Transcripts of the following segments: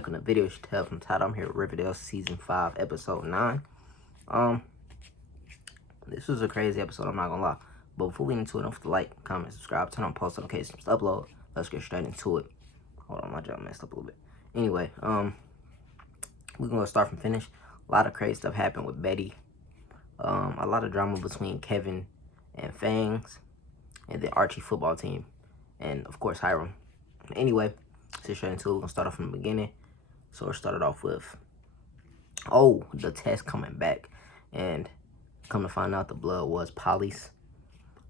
back on the video. You should tell from the title. I'm here with Riverdale Season 5, Episode 9. This was a crazy episode, I'm not gonna lie. But before we get into it, don't forget to like, comment, subscribe, turn on post notifications, upload. Let's get straight into it. Hold on, my job messed up a little bit. Anyway, we're gonna start from finish. A lot of crazy stuff happened with Betty. A lot of drama between Kevin and Fangs and the Archie football team. And of course, Hiram. Anyway, let's get straight into it. We're gonna start off from the beginning. So it started off with, the test coming back. And come to find out the blood was Polly's.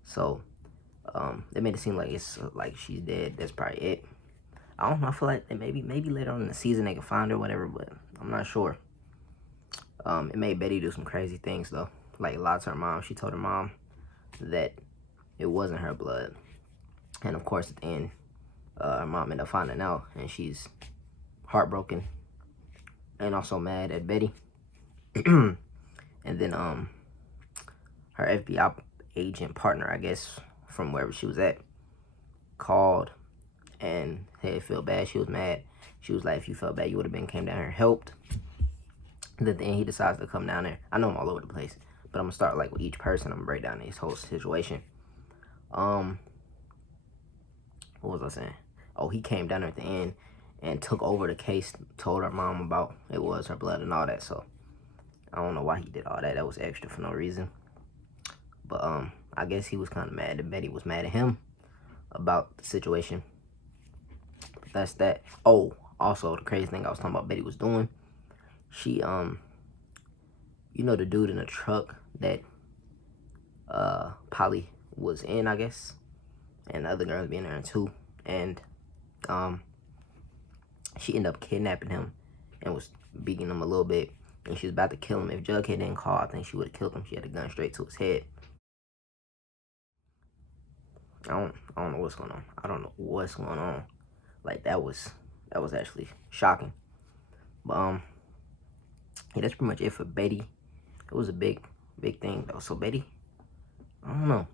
So they made it seem like it's like she's dead. That's probably it. I don't know. I feel like that maybe later on in the season they can find her or whatever, but I'm not sure. It made Betty do some crazy things though. Like lied to her mom. She told her mom that it wasn't her blood. And of course at the end, her mom ended up finding out, and she's heartbroken and also mad at Betty. And then her FBI agent partner, I guess, from wherever she was at, called and said feel bad. She was mad. She was like, if you felt bad, you would have came down here and helped. Then he decides to come down there. I know I'm all over the place, but I'm gonna start like with each person. I'm gonna break down this whole situation. What was I saying? Oh, he came down there at the end and took over the case, told her mom about it was her blood and all that. So I don't know why he did all that. That was extra for no reason. But I guess he was kind of mad that Betty was mad at him about the situation. But that's that. Oh, also the crazy thing I was talking about Betty was doing. She you know the dude in the truck that Polly was in, I guess, and the other girls being there too, and she ended up kidnapping him and was beating him a little bit, and she was about to kill him. If Jughead didn't call, I think she would have killed him. She had a gun straight to his head. I don't know what's going on. I don't know what's going on. Like that was actually shocking. But yeah, that's pretty much it for Betty. It was a big thing though. So Betty, I don't know.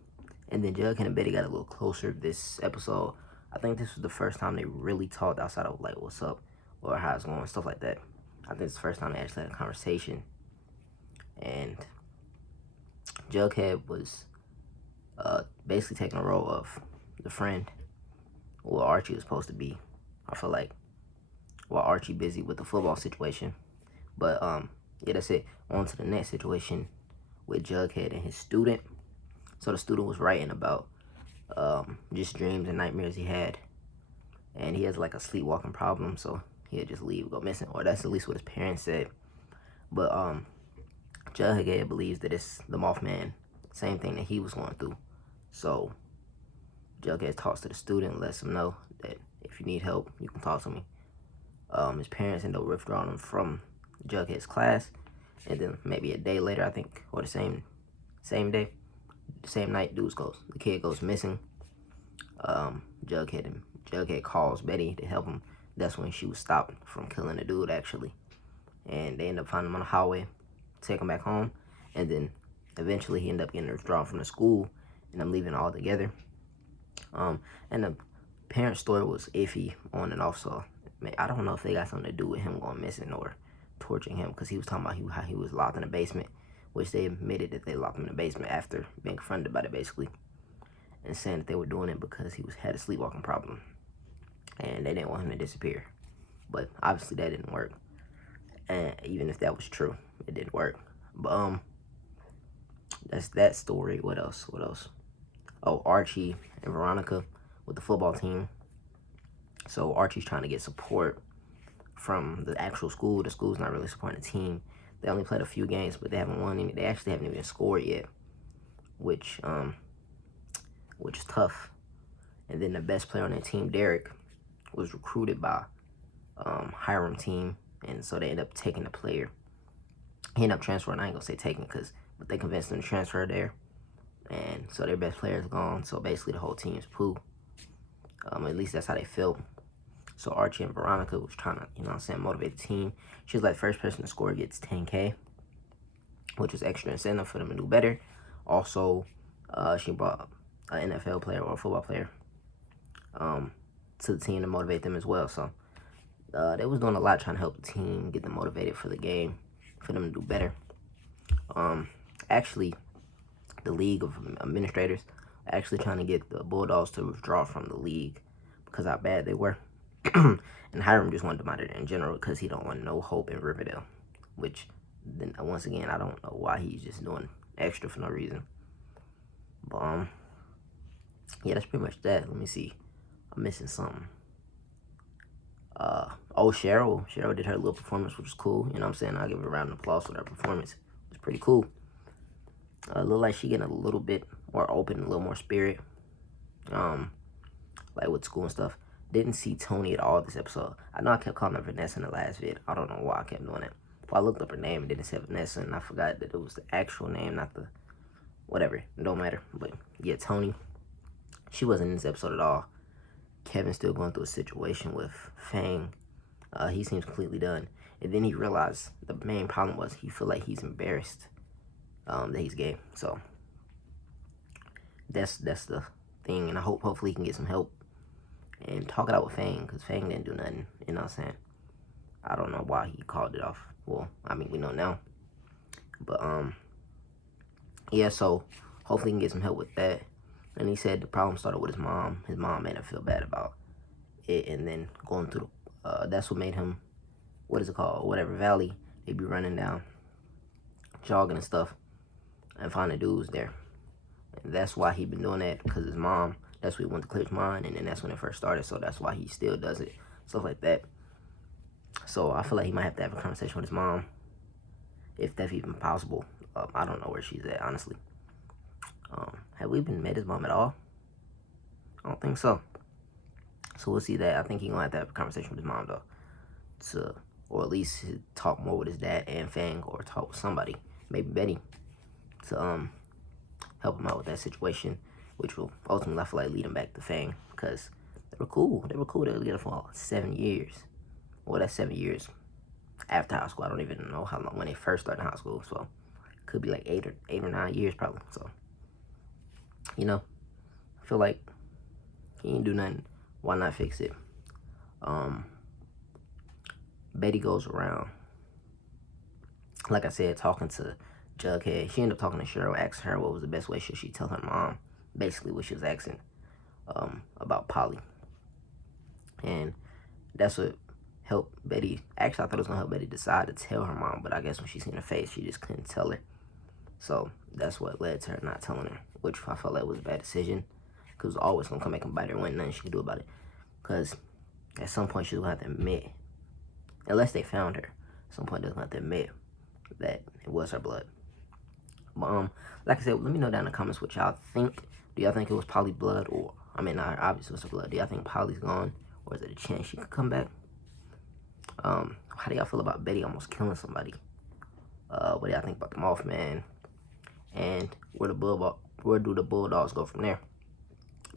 And then Jughead and Betty got a little closer this episode. I think this was the first time they really talked outside of like what's up or how it's going, stuff like that. I think it's the first time they actually had a conversation. And Jughead was basically taking the role of the friend who Archie was supposed to be. I feel like while Archie busy with the football situation. But yeah, that's it. On to the next situation with Jughead and his student. So the student was writing about just dreams and nightmares he had, and he has like a sleepwalking problem, so he'll just leave, go missing, or that's at least what his parents said. But Jughead believes that it's the Mothman, same thing that he was going through. So Jughead talks to the student, lets him know that if you need help, you can talk to me. His parents end up withdrawing him from Jughead's class, and then maybe a day later, I think, or the same day, the same night, the kid goes missing. Jughead calls Betty to help him. That's when she was stopped from killing the dude, actually. And they end up finding him on the highway, take him back home, and then eventually he ended up getting withdrawn from the school, and I'm leaving all together. And the parent story was iffy on and off, so I don't know if they got something to do with him going missing or torturing him, because he was talking about how he was locked in the basement, which they admitted that they locked him in the basement after being confronted about it, basically, and saying that they were doing it because he had a sleepwalking problem, and they didn't want him to disappear. But obviously that didn't work, and even if that was true, it didn't work. But that's that story. What else? Oh, Archie and Veronica with the football team. So Archie's trying to get support from the actual school. The school's not really supporting the team. They only played a few games, but they haven't won any. They actually haven't even scored yet, which is tough. And then the best player on that team, Derek, was recruited by Hiram team, and so they end up taking the player. He ended up transferring. I ain't gonna say taking, but they convinced him to transfer there, and so their best player is gone. So basically, the whole team's poo. At least that's how they felt. So Archie and Veronica was trying to, motivate the team. She was like, first person to score gets 10K, which was extra incentive for them to do better. Also, she brought an NFL player or a football player to the team to motivate them as well. So They was doing a lot trying to help the team, get them motivated for the game, for them to do better. Actually, the league of administrators actually trying to get the Bulldogs to withdraw from the league because how bad they were. And Hiram just wanted them out of there in general because he don't want no hope in Riverdale. Which, then once again, I don't know why he's just doing extra for no reason. But yeah, that's pretty much that. Let me see. I'm missing something. Oh, Cheryl. Cheryl did her little performance, which was cool. You know what I'm saying? I'll give her a round of applause for that performance. It was pretty cool. Look like she getting a little bit more open, a little more spirit. Like with school and stuff. Didn't see Tony at all this episode. I know I kept calling her Vanessa in the last vid. I don't know why I kept doing it. Well, I looked up her name and didn't say Vanessa, and I forgot that it was the actual name, not the whatever. It don't matter. But yeah, Tony. She wasn't in this episode at all. Kevin's still going through a situation with Fang. He seems completely done. And then he realized the main problem was he feel like he's embarrassed that he's gay. So that's the thing. And I hopefully he can get some help and talk it out with Fang, because Fang didn't do nothing. You know what I'm saying? I don't know why he called it off. Well, I mean, we know now. But yeah, so hopefully he can get some help with that. And he said the problem started with his mom. His mom made him feel bad about it, and then going through that's what made him, what is it called? Whatever valley. They'd be running down, jogging and stuff, and finding dudes there. And that's why he been doing that, because his mom, that's when he went to clear his mind, and then that's when it first started. So that's why he still does it, stuff like that. So I feel like he might have to have a conversation with his mom, if that's even possible. I don't know where she's at, honestly. Have we been met his mom at all? I don't think so. So we'll see that. I think he's gonna have to have a conversation with his mom though, or at least talk more with his dad and Fang, or talk with somebody, maybe Betty, to help him out with that situation, which will ultimately, I feel like, lead him back to Fang, because they were cool. They were together for 7 years. Well, that's 7 years after high school. I don't even know how long when they first started high school, so it could be like 8 or 9 years probably. So, you know, I feel like he ain't do nothing. Why not fix it? Betty goes around, like I said, talking to Jughead. She ended up talking to Cheryl, asking her what was the best way should she tell her mom, basically what she was asking about Polly. And that's what helped Betty. Actually, I thought it was going to help Betty decide to tell her mom, but I guess when she seen her face, she just couldn't tell her. So that's what led to her not telling her, which I felt like was a bad decision, because it was always going to come back and bite her when nothing she could do about it. Because at some point, she was going to have to admit, unless they found her, at some point, they're going to have to admit that it was her blood. But, like I said, let me know down in the comments what y'all think. Do y'all think it was Polly's blood, or, I mean, obviously it was her blood. Do y'all think Polly's gone, or is it a chance she could come back? How do y'all feel about Betty almost killing somebody? What do y'all think about the Mothman? And where do the Bulldogs go from there?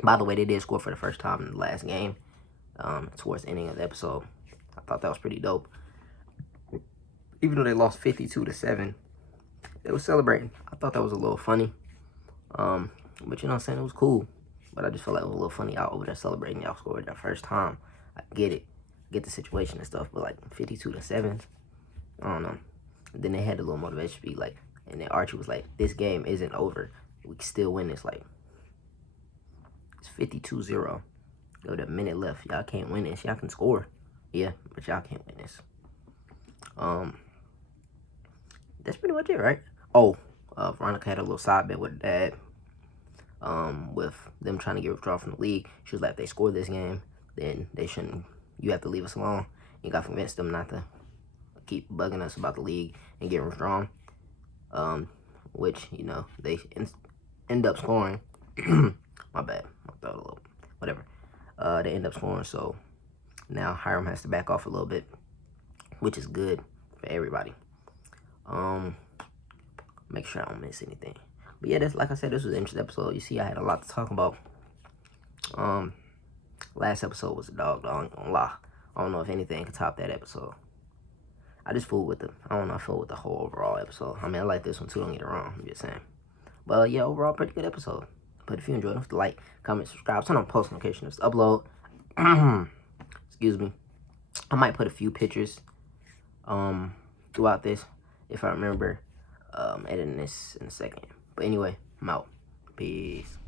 By the way, they did score for the first time in the last game, towards the ending of the episode. I thought that was pretty dope. Even though they lost 52-7, they were celebrating. I thought that was a little funny. But you know what I'm saying? It was cool. But I just felt like it was a little funny out over there celebrating. Y'all scored their first time. I get it. Get the situation and stuff. But like 52-7, I don't know. And then they had the little motivation speech, like, and then Archie was like, this game isn't over. We can still win this. Like, it's 52-0. Yo, the minute left. Y'all can't win this. Y'all can score. Yeah, but y'all can't win this. That's pretty much it, right? Oh, Veronica had a little side bet with her dad, with them trying to get withdrawn from the league. She was like, if they score this game, then they shouldn't, you have to leave us alone. You got to convince them not to keep bugging us about the league and get withdrawn. Which, you know, they end up scoring. My bad. I thought a little, whatever. They end up scoring, so now Hiram has to back off a little bit, which is good for everybody. Make sure I don't miss anything. But yeah, that's, like I said, this was an interesting episode. You see, I had a lot to talk about. Last episode was a dog. I ain't gonna lie. I don't know if anything could top that episode. I just fooled with I don't know, I fooled with the whole overall episode. I mean, I like this one too, don't get it wrong. I'm just saying. But yeah, overall, pretty good episode. But if you enjoyed, don't forget to like, comment, subscribe, turn on post notifications, upload. Excuse me. I might put a few pictures throughout this if I remember editing this in a second. But anyway, I'm out. Peace.